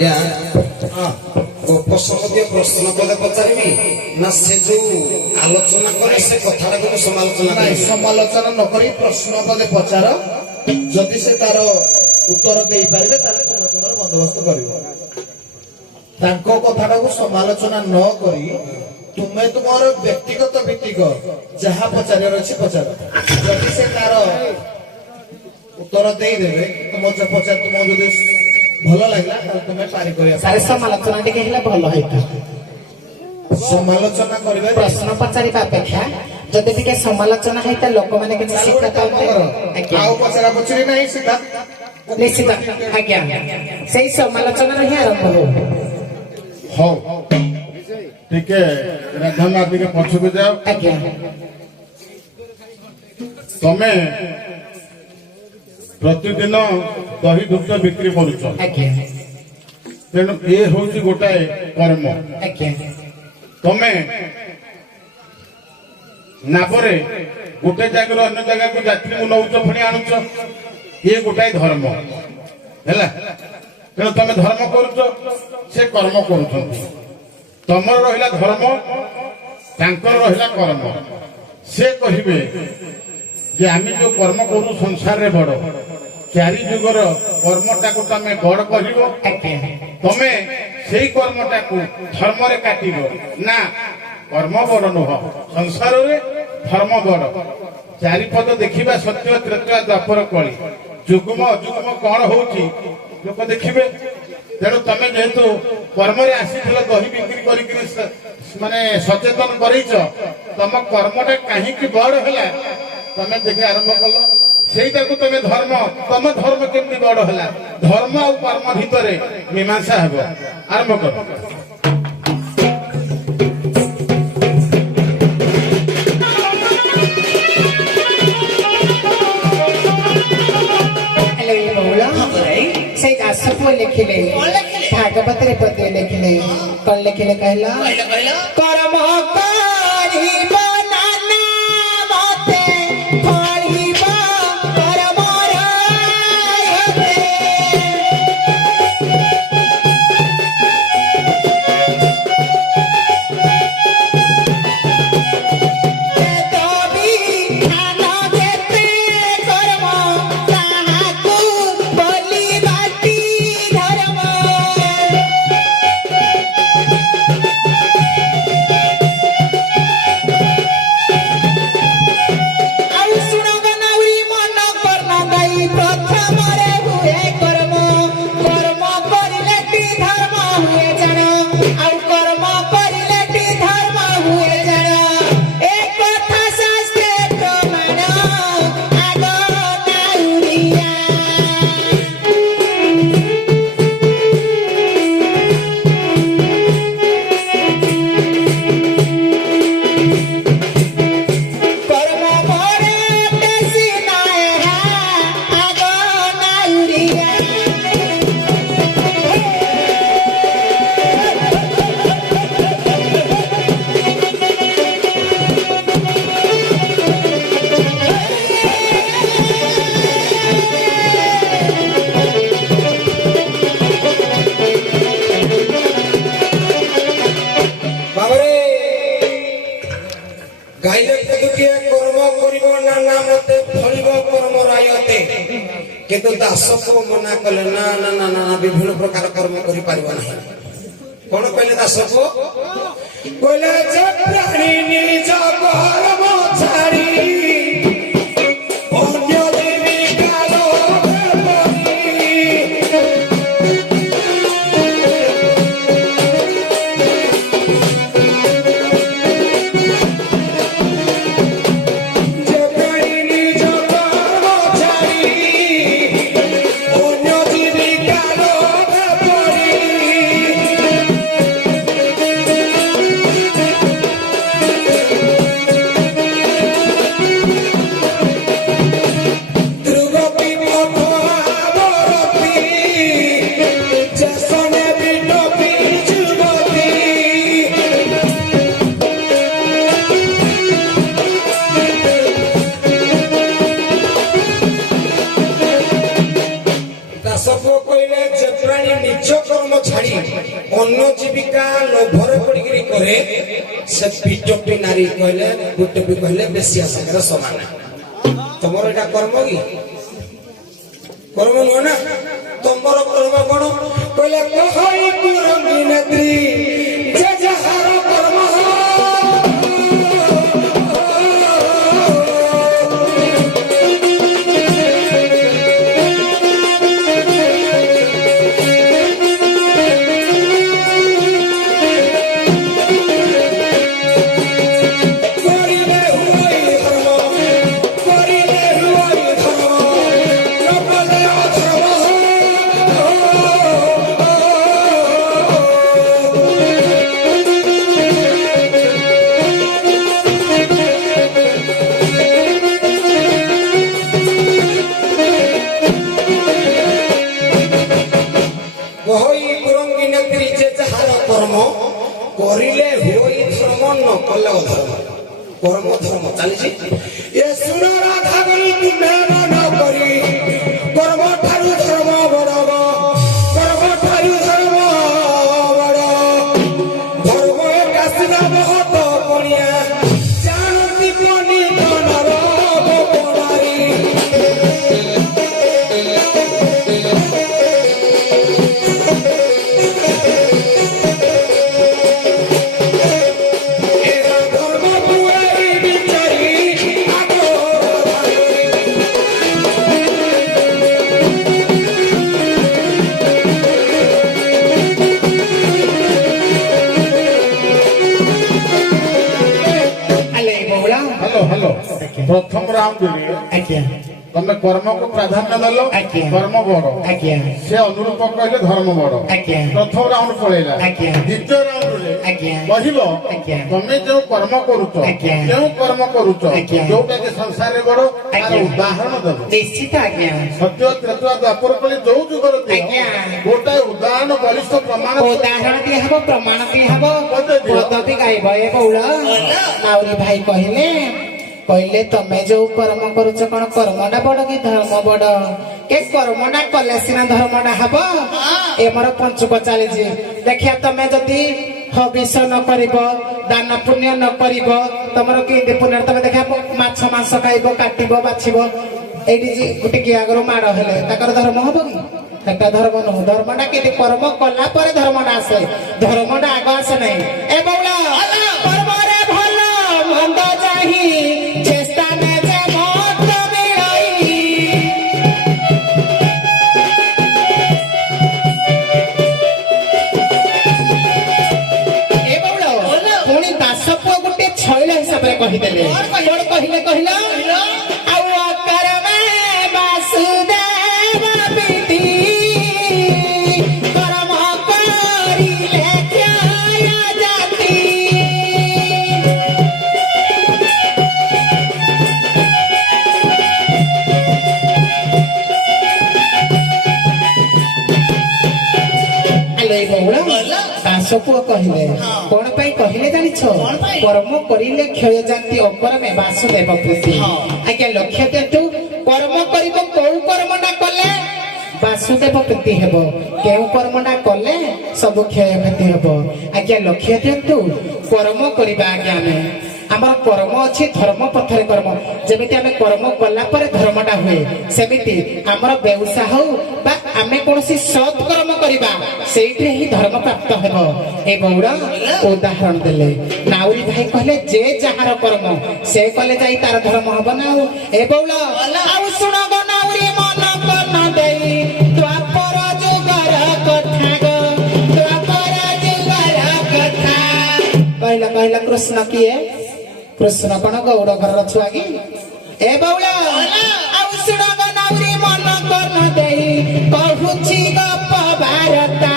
ଆଜ୍ଞା ଉପସମତୀୟ ପ୍ରଶ୍ନ ପଦେ ପଚାରିବି ନା ସେ ଯୋଉ ଆଲୋଚନା କରେ ସେ କଥାଟାକୁ ମୁଁ ସମାଲୋଚନା ନାଇଁ କରିବି? ସମାଲୋଚନା ନକରି ପ୍ରଶ୍ନ ପଦେ ପଚାର ଯଦି ସେ ତାର ଉତ୍ତର ଦେଇପାରିବେ ତାହେଲେ ତୁମେ ତୁମର ବନ୍ଦୋବସ୍ତ କରିବ ତାଙ୍କ କଥାଟାକୁ ସମାଲୋଚନା ନ କରି ତୁମେ ତୁମର ବ୍ୟକ୍ତିଗତ ଭିତ୍ତିକ ଯାହା ପଚାରିବାର ଅଛି ପଚାର ଯଦି ସେ ତାର ଉତ୍ତର ଦେଇଦେବେ ତୁମ ପଚାର ତୁମକୁ ଯଦି ଭଲ ଲାଗିଲା ତାହେଲେ ତୁମେ ପାରି କରିବା ସାରେ ସମାଲୋଚନା ଟିକେ ହେଲେ ଭଲ ହେଇଥାଏ ସମାଲୋଚନା କରିବା ପ୍ରଶ୍ନ ପଚାରିବା ଅପେକ୍ଷା ଯଦି ଟିକେ ସମାଲୋଚନା ହେଇଥାଏ ଲୋକମାନେ କିଛି ଶିକ୍ଷା ପାଆନ୍ତେ ଆଉ ପଚରା ପଚରି ନାହିଁ ସିଧା ନିଶ୍ଚିତ ଆଜ୍ଞା ସେଇ ସମାଲୋଚନାର ହିଁ ଆରମ୍ଭ ହଉ ହଉ ଟିକେ ରାଧାମା ଟିକେ ପଛକୁ ଯାଅ ଆଜ୍ଞା ତମେ ପ୍ରତିଦିନ ଦହି ଦୁଗ୍ଧ ବିକ୍ରି କରୁଛ ଆଜ୍ଞା ତେଣୁ ଏ ହଉଛି ଗୋଟାଏ କର୍ମ ଆଜ୍ଞା ତମେ ନାବରେ ଗୋଟେ ଜାଗାରୁ ଅନ୍ୟ ଜାଗାକୁ ଯାତ୍ରୀକୁ ନଉଛ ପୁଣି ଆଣୁଛ ଇଏ ଗୋଟାଏ ଧର୍ମ ହେଲା ତେଣୁ ତମେ ଧର୍ମ କରୁଛ ସେ କର୍ମ କରୁଛନ୍ତି ତମର ରହିଲା ଧର୍ମ ତାଙ୍କର ରହିଲା କର୍ମ ସେ କହିବେ ଯେ ଆମେ ଯୋଉ କର୍ମ କରୁ ସଂସାରରେ ବଡ ଚାରି ଯୁଗର କର୍ମଟାକୁ ତମେ ବଡ କରିବ ତମେ ସେଇ କର୍ମଟାକୁ ଧର୍ମରେ କାଟିବ ନା କର୍ମ ବଡ ନୁହଁ ସଂସାରରେ ଧର୍ମ ବଡ ଚାରିପଦ ଦେଖିବା ସତ୍ୟ ତ୍ରେତୟା ଦ୍ୱାପର କଳି ଯୁଗ୍ମ ଅଯୁଗ୍ମ କଣ ହଉଛି ଲୋକ ଦେଖିବେ ତେଣୁ ତମେ ଯେହେତୁ କର୍ମରେ ଆସିଥିଲ ଦହି ବିକ୍ରି କରିକି ମାନେ ସଚେତନ କରେଇଛ ତମ କର୍ମଟା କାହିଁକି ବଡ ହେଲା ତମେ ଦେଖି ଆରମ୍ଭ କଲ ସେଇଟାକୁ ତମେ ଧର୍ମ ତମ ଧର୍ମ କେମିତି ବଡ ହେଲା ଧର୍ମ ଆଉ କର୍ମ ଭିତରେ ମୀମାଂସା ହେବ ଆରମ୍ଭ କର ସେଇ ଦାସପୁଅ ଲେଖିଲେ ଭାଗବତରେ ପଦ୍ୟ ଲେଖିଲେ କଣ ଲେଖିଲେ କହିଲ କର୍ମ କରିବ ନାନା ମତେ ଫଳିବ କର୍ମର কিন্তু ଦାସକୁ ମନା କଲେ ନା ନା ନା ନା ବିଭିନ୍ନ ପ୍ରକାର କର୍ମ କରିପାରିବ ନାହିଁ କଣ କହିଲେ ଦାସକୁ କହିଲେ ଯେ ପ୍ରାଣୀ ନିଜ କର୍ମ ଛାଡ଼ି ଅନ୍ୟ ଜୀବିକାର ପ୍ରାଣୀ ନିଜ କର୍ମ ଛାଡ଼ି ଅନ୍ୟ ଜୀବିକା ଲୋଭରେ ପଡ଼ିକିରି କରେ ସେ ବିଟପି ନାରୀ କହିଲେ ବିଟପି କହିଲେ ବେଶିଆ ସାଙ୍ଗରେ ସମାନ। ତମର ଏଇଟା କର୍ମ କି? କର୍ମ ନୁହେଁ ନା। ତମର କର୍ମ କଣ କହିଲେ କହଇ କୁରଙ୍ଗୀ ନେତ୍ରୀ ଯେ ଯାହାର କର୍ମ করিলে হই ধর্ম ন কলে অধর্ম কর্ম ধর্ম চালিছি এ শুণ রাধা বলি তুমি মন করি কর্ম ঠারু ধর্ম বড় কর্ম ঠারু ধর্ম বড় ধর্ম কাশিনা বহুত পড়িয়া জানতি পনিত নর গোপনারী प्रथम राउंड तमे कर्म को प्राधान्य दल कर्म बड़ से अनुरूप कहले धर्म बड़ प्रथम राउंड पड़ेगा द्वितीय राउंड तमे जो कर्म करुच क्यों कर्म करुच जोटा के संसार रे बड़ तार उदाहरण दब निश्चित आज्ञा सत्य त्रेता द्वापर कले जो जुगर गोटा उदाहरण बलिष्ठ प्रमाण उदाहरण दिया हबो प्रमाण दिया हबो पद्धति गाइबो ए बौला नाउरी भाई कहले कहले तमे जो कर्म करुच कौन कर्मटा बड़ कि धर्म बड़ के कर्मटा कले सीना धर्मटा हब एमर पंचुक चली देखिया तमे जदि हविष न करिब दान पुण्य न करिब तमर केंदे पुण्य तमे देखिया माछ मांस खाइब काटिब बाछिब एडी गुटे कि आगरो माड़ हेले ताकर धर्म हब कि एटा धर्म न धर्मटा केते कर्म कला परे धर्मटा आसे धर्मटा आग आसे नै ए बौला कर्म रे भलो मंद चाहि चेष्टा में जे मत मिलाई ए बौला पुणी दास पुआ गुटे छैल हिसाब रे कहि देले कोन कहिले कहिला आउ कर्म वासुदेव बीती कर्म करिले क्या जाति दास पुआ कहले कौन पाई कहले जानिछ कर्म करिले क्षय जाति अकर्मे वासुदेव प्रीति आज्ञा लक्ष्य देतु कर्म करिब को कर्मटा कले वासुदेव प्रीति हेबो केउ कर्मटा कले सब क्षय क्षति हेबो आज्ञा लक्ष्य देतु कर्म करिबा आज्ञा में आमर कर्म अच्छी धर्म पथरे कर्म जेमिति आमे कर्म कला परे धर्मटा हुए सेमिति आमर व्यवसाय हो बा आमे कोनसी सत् कर्म करिबा सेइठे ही धर्म प्राप्त हेबो ए बौड़ा उदाहरण देले नाउरी भाई कहले जे जहार कर्म से कले जाई तार धर्म हबो ना ए बौड़ा आउ सुनो गो नाउरी मन कर्म देई द्वापर जुगर कथा गो द्वापर जुगर कथा कहला कृष्ण किए कृष्ण कौन गौड़ घर छुआ कि ए बौला आउ सुन नाउरी मन कर्म देई कहूची गप भारता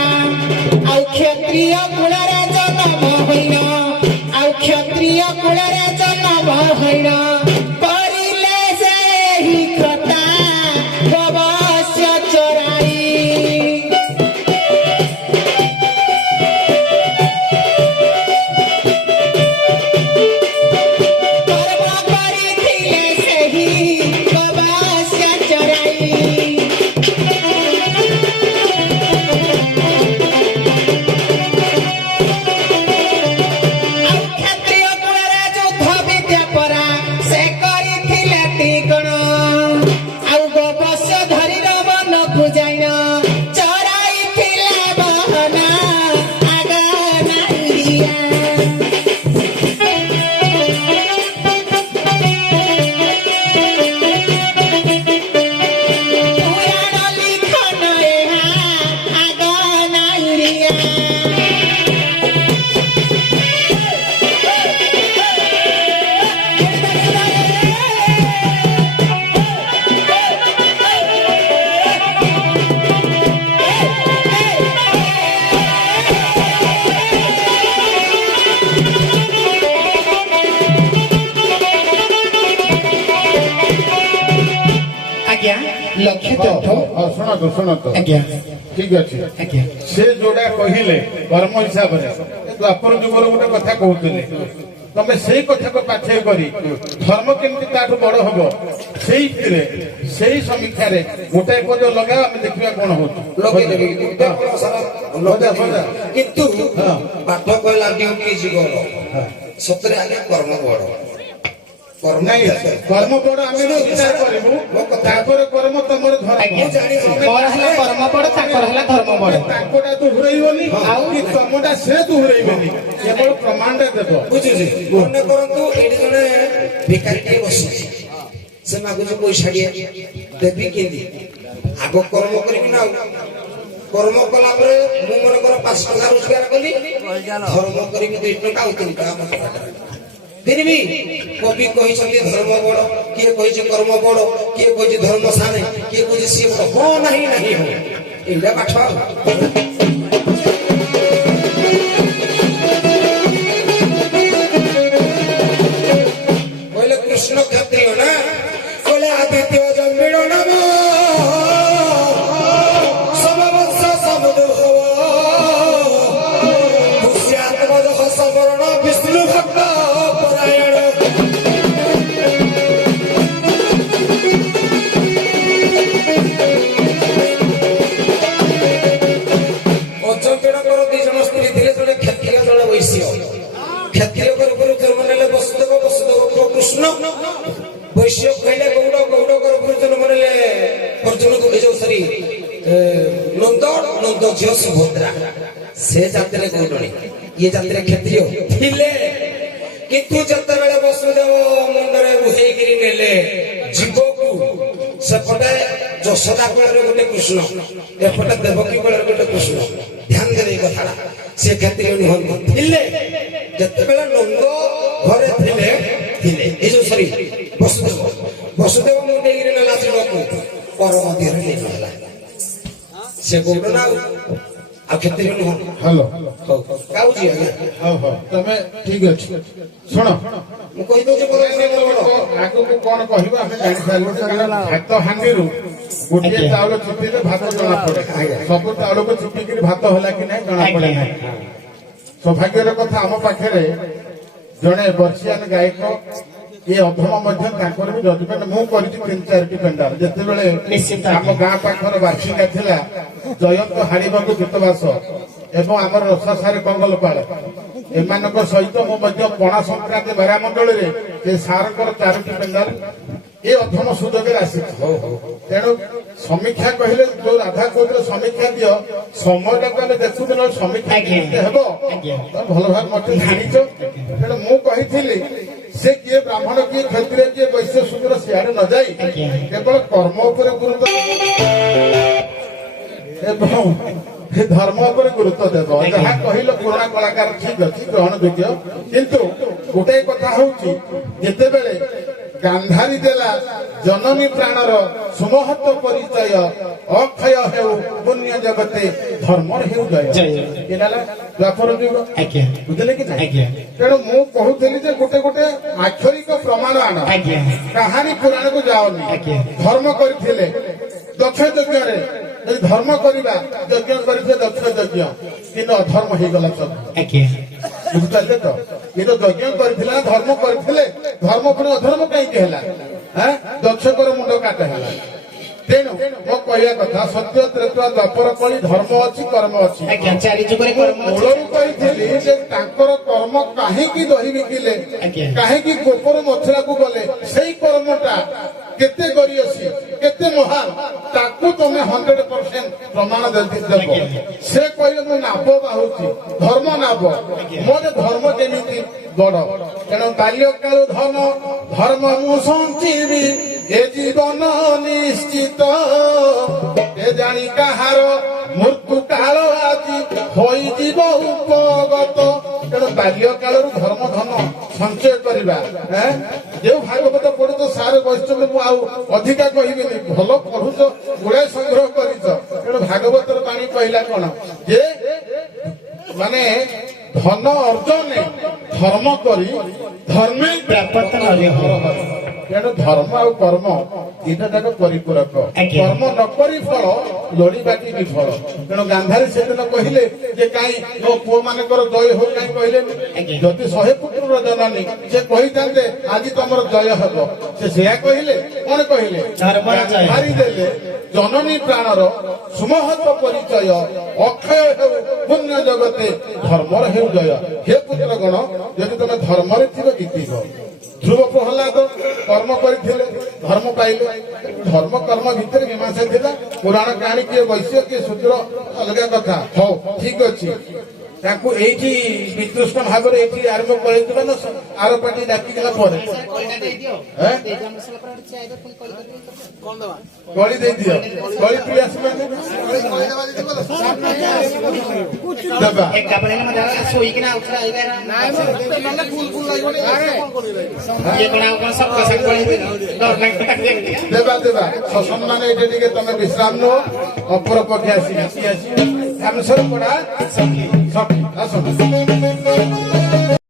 आउ क्षत्रिय कुल रे जन्म होइन आउ क्षत्रिय कुल रे जन्म होइन करिले सेहि कथा अवश्य चोराई को जाइन चराई थिला बहना आगा नाइरिया पुराण लिखन एहा आगा नाइरिया आज्ञा लक्ष्य तो ଶୁଣନ୍ତୁ आज्ञा ଠିକ ଅଛି आज्ञा ସେ ଯୋଉଟା କହିଲେ କର୍ମ ହିସାବରେ ଦ୍ୱାପର ଯୁଗର ଗୋଟେ କଥା କହୁଥିଲେ ତମେ ସେଇ କଥାକୁ ପାଠେୟ କରି ଧର୍ମ କେମିତି ତାଠୁ ବଡ ହବ ସେଇଥିରେ ସେଇ ସମୀକ୍ଷାରେ ଗୋଟାଏ ପଦ ଲଗାଅ ଆମେ ଦେଖିବା କଣ ହଉଛି ଲଗେଇଦେବି କିନ୍ତୁ ପାଠ କହିଲା ଡ୍ୟୁଟି ଜୀବନ ସତରେ ଆଜ୍ଞା କର୍ମ ବଡ କର୍ମ ନାଇଁ କର୍ମ ବଡ ଆମେ ବିଚାର କରିବୁ ତାପରେ କର୍ମ ତମର ଆଜ୍ଞା ଧର୍ମ ମୋର ହେଲା କର୍ମ ବଡ ତାଙ୍କର ହେଲା ଧର୍ମ ବଡ ତାଙ୍କଟା ତୁ ହୁରେଇବନି ଆଉ କି ତମଟା ସେ ତୁ ହୁରେଇବନି କେବଳ ପ୍ରମାଣଟା ଦେବ ବୁଝୁଛି ମନେ କରନ୍ତୁ ଏଠି ଜଣେ ଭିକାରୀଟିଏ ବସିଛି ସେ ମାଗୁଛି ପଇସାଟିଏ ଦେବି କେମିତି ଆଗ କର୍ମ କରିବି ନା ଆଉ କର୍ମ କଲା ପରେ ମୁଁ ମନେକର 5 ଟଙ୍କା ରୋଜଗାର କଲି ଧର୍ମ କରିବି 2 ଟଙ୍କା ଆଉ 3 ଟଙ୍କା ଦିନବି କବି କହିଛନ୍ତି ଧର୍ମ ବଡ କିଏ କହିଛି କର୍ମ ବଡ କିଏ କହିଛି ଧର୍ମ ସାନେ କିଏ କହିଛି ସିଏ ବଡ ହଁ ନାହିଁ ନାହିଁ ହଁ ଏଇଟା ପାଠ କହିଲେ କୃଷ୍ଣ କ୍ଷତ୍ରିୟ ନା କହିଲେ ଆଦିତ୍ୟ ଜନ୍ମିଳ ନାମ ସମବଂଶ ସମୁଦ୍ଭବ ପୁଷ୍ୟାତ୍ମଜ ସବରଣ ବିଷ୍ଣୁ ଭକ୍ତ ପରାୟଣ ଅଜନ୍ତଙ୍କର 2 ଜଣ ସ୍ତ୍ରୀ ଥିଲେ ଜଣେ କ୍ଷତ୍ରିୟ ଜଣେ ବୈଶ୍ୟ କ୍ଷତ୍ରିୟ ଗର୍ଭରୁ ଜନ୍ମ ନେଲେ ବସୁଦେବ ବସୁଦେବ ପୁଅ କୃଷ୍ଣ ବୈଶ୍ୟ କହିଲେ ଗୌଡ଼ ଗୌଡ଼ ଗର୍ଭରୁ ଜନ୍ମ ନେଲେ ଅର୍ଜୁନକୁ ଯୋଉ ସରି ନନ୍ଦ ନନ୍ଦ ଝିଅ ସୁଭଦ୍ରା ସେ ଜାତିରେ ଗୌଡ଼ଣୀ ଇଏ ଜାତିରେ କ୍ଷତ୍ରିୟ ଥିଲେ କିନ୍ତୁ ଯେତେବେଳେ ବସୁଦେବ ମୁଣ୍ଡରେ ବୁହେଇକିରି ନେଲେ ଜୀବକୁ ସେପଟେ ଯଶୋଦା କୋଳରେ ଗୋଟେ କୃଷ୍ଣ ଏପଟେ ଦେବକୀ କୋଳରେ ଗୋଟେ କୃଷ୍ଣ ଧ୍ୟାନ ଦେବେ ଏଇ କଥାଟା ସେ କ୍ଷତ୍ରିୟ ନୁହନ୍ତି ଥିଲେ ଯେତେବେଳେ ନନ୍ଦ ଘରେ ଥିଲେ ଥିଲେ ଏଇ ଯୋଉ ସରି ବସୁଦେବ ବସୁଦେବ ମୁଣ୍ଡେଇକିରି ନେଲା ଜୀବକୁ ପର ମଧ୍ୟରେ ନେଇଗଲା ସେ ଗୌଡ଼ ନା ଆଉ କ୍ଷତ୍ରିୟ ନୁହଁ ହ୍ୟାଲୋ ହଉ ଗାଉଛି ଆଜ୍ଞା ହଉ ହଉ ତମେ ଠିକ ଅଛି ଶୁଣ ମୁଁ କହିଦଉଛି ଆଗକୁ କଣ କହିବ ଆମେ ଜାଣିପାରିବୁ କାରଣ ଭାତ ହାଣ୍ଡିରୁ ଗୋଟିଏ ଚାଉଳ ଚିପିଲେ ଭାତ ଜଣା ପଡେ ସବୁ ଚାଉଳକୁ ଚିପିକିରି ଭାତ ହେଲା କି ନାହିଁ ଜଣା ପଡେ ନାହିଁ ସୌଭାଗ୍ୟର କଥା ଆମ ପାଖରେ ଜଣେ ବର୍ଷିଆନ ଗାୟକ ଏ ଅଧମ ମଧ୍ୟ ତାଙ୍କର ବି ଜଜମେଣ୍ଟ ମୁଁ କରିଛି 3-4ଟି ପେଣ୍ଡାଲ ଯେତେବେଳେ ଆମ ଗାଁ ପାଖର ବାର୍ଷିକା ଥିଲା ଜୟନ୍ତ ହାଡ଼ିବାବୁ ଗୀତବାସ ଏବଂ ଆମର ରସାସାରୀ କଙ୍ଗଲପାଳ ଏମାନଙ୍କ ସହିତ ମୁଁ ମଧ୍ୟ ପଣା ସଂକ୍ରାନ୍ତି ବେରାମଣ୍ଡଳରେ ସେ ସାରଙ୍କର 4ଟି ପେଣ୍ଡାଲ ଏ ଅଧମ ସୁଯୋଗରେ ଆସିଛି ତେଣୁ ସମୀକ୍ଷା କହିଲେ ଯୋଉ ରାଧା କହୁଥିଲେ ସମୀକ୍ଷା ଦିଅ ସମୟଟାକୁ ଆମେ ଦେଖୁଛୁ ନହେଲେ ସମୀକ୍ଷା କେମିତି ହେବ ଭଲ ଭାବେ ମତେ ଜାଣିଛ ତେଣୁ ମୁଁ କହିଥିଲି ସେ କିଏ ବ୍ରାହ୍ମଣ କିଏ କ୍ଷତ୍ରିୟ କିଏ ବୈଶ୍ୟ ଶୂଦ୍ର ସିଆଡେ ନ ଯାଇ କେବଳ କର୍ମ ଉପରେ ଗୁରୁତ୍ୱ ଏବଂ ଧର୍ମ ଉପରେ ଗୁରୁତ୍ୱ ଦେବ ଯାହା କହିଲ ପୁରୁଣା କଳାକାର ଠିକ ଅଛି ଗ୍ରହଣ ଯୋଗ୍ୟ କିନ୍ତୁ ଗୋଟାଏ କଥା ହଉଛି ଯେତେବେଳେ ଗାନ୍ଧାରୀ ଦେଲା ଜନନୀ ପ୍ରାଣର ସୁମହତ୍ଵ ପରିଚୟ ଅକ୍ଷୟ ହେଉ ପୁଣ୍ୟ ଜଗତେ ଧର୍ମର ହେଉ ଜୟ ଦ୍ୱାପର ଯୁଗ ବୁଝିଲେ କି ତେଣୁ ମୁଁ କହୁଥିଲି ଯେ ଗୋଟେ ଗୋଟେ ଆକ୍ଷରିକ ପ୍ରମାଣ ଆଣ କାହାଣୀ ପୁରାଣକୁ ଯାଅନି ଧର୍ମ କରିଥିଲେ ଦକ୍ଷ ଯଜ୍ଞରେ ଯଦି ଧର୍ମ କରିବା ଯଜ୍ଞ କରିଥିଲେ ଦକ୍ଷ ଯଜ୍ଞ କିନ୍ତୁ ଅଧର୍ମ ହେଇଗଲା ସବୁ ବୁଝିପାରିଲେ ତ ଇଏ ତ ଯଜ୍ଞ କରିଥିଲା ଧର୍ମ କରିଥିଲେ ଧର୍ମ ପୁଣି ଅଧର୍ମ କାହିଁକି ହେଲା ଦକ୍ଷଙ୍କର ମୁଣ୍ଡ କାଟ ହେଲା ତେଣୁ ମୋ କହିବା କଥା ସତ୍ୟ ତ୍ରେତୟା ଦ୍ୱାପର କଳି ଧର୍ମ ଅଛି କର୍ମ ଅଛି ମୂଳରୁ କହିଥିଲି ଯେ ତାଙ୍କର କର୍ମ କାହିଁକି ଦହି ବିକିଲେ କାହିଁକି ଗୋପର ମଥୁରାକୁ ଗଲେ ସେଇ କର୍ମଟା କେତେ କରିଅଛି କେତେ ମହାନ ତାକୁ ତମେ 100% ପ୍ରମାଣ ଦେବ। ସେ କହିଲେ ମୁଁ ନାବ ବାହୁଛି ଧର୍ମ ନାବ ମୋର ଧର୍ମ କେମିତି ବଡ ତେଣୁ ବାଲ୍ୟକାଳୁ ଧନ ଧର୍ମ ମୁଁ ସଞ୍ଚିବି ଏ ଜୀବନ ନିଶ୍ଚିତ ଏ ଜାଣି କାହାର ମୃତ୍ୟୁ କାଳ ଆଜି ହୋଇଯିବ ଉପଗତ। ତେଣୁ ବାଲ୍ୟ କାଳରୁ ଧର୍ମ ଧନ ସଞ୍ଚୟ କରିବା। ଯେଉଁ ଭାଗବତ ପଢୁଛ ସାର ବୈଷ୍ଣବ ମୁଁ ଆଉ ଅଧିକା କହିବିନି ଭଲ ପଢୁଛ ଗୁଡାଏ ସଂଗ୍ରହ କରିଛ। ତେଣୁ ଭାଗବତର ବାଣୀ କହିଲା କଣ ଯେ ମାନେ ଧନ ଅର୍ଜନେ ଧର୍ମ କରି ଧର୍ମେ ପ୍ରାପତ ତେଣୁ ଧର୍ମ ଆଉ କର୍ମ ଦିଟା ଯାକ ପରିପୂରକ। ଆଜ୍ଞା। କର୍ମ ନ କରି ଫଳ ଲୋଡ଼ିବାଟି ବିଫଳ। ତେଣୁ ଗାନ୍ଧାରୀ ସେଦିନ କହିଲେ ଯେ କାହିଁ ମୋ ପୁଅ ମାନଙ୍କର ଜୟ ହଉ କାହିଁ କହିଲେନି ଆଜ୍ଞା। ଯଦି 100 ପୁତ୍ରର ଜନନୀ ସେ କହିଥାନ୍ତେ ଆଜି ତମର ଜୟ ହବ ସେ ସେୟା କହିଲେ କଣ କହିଲେ ଧର୍ମର ଜୟ। ହାରିଦେଲେ ଜନନୀ ପ୍ରାଣର ସୁମହତ ପରିଚୟ ଅକ୍ଷୟ ହେଉ ପୁଣ୍ୟ ଜଗତେ ଧର୍ମର ହେଉ ଜୟ। ହେ ପୁତ୍ର ଗଣ ଯଦି ତମେ ଧର୍ମରେ ଥିବ ଜିତିବ। ଧ୍ରୁବ ପ୍ରହ୍ଲାଦ କର୍ମ କରିଥିଲେ ଧର୍ମ ପାଇଲେ। ଧର୍ମ କର୍ମ ଭିତରେ ମୀମାଂସା ଥିଲା। ପୁରାଣ କାହାଣୀ କିଏ ବୈଶ୍ୟ କିଏ ଶୂଦ୍ର ଅଲଗା କଥା। ହଉ ଠିକ ଅଛି ତାଙ୍କୁ ଏଇଠି ବିତୃଷ୍ଣ ଭାବରେ ଏଇଠି ଆରମ୍ଭ କରିଥିଲା ନା ଆର ପାଟି ଡାକିଦେଲା ପରେ ଗଳି ଦେଇଦିଅ ଗଳି ପିଇ ଆସିବାନି ଦେବା ଏକାବେଳେ ଶୋଇକିନା ଆଉଥରେ ଦେବା ଦେବା ଶୋଷଣ ମାନେ ଏଇଠି ଟିକେ ତମେ ବିଶ୍ରାମ ନୁହ ଅପର ପକ୍ଷେ ଆସି ଆସିବେ ଧାମେଶ୍ୱର ପଡା ସଖୀ ଆସ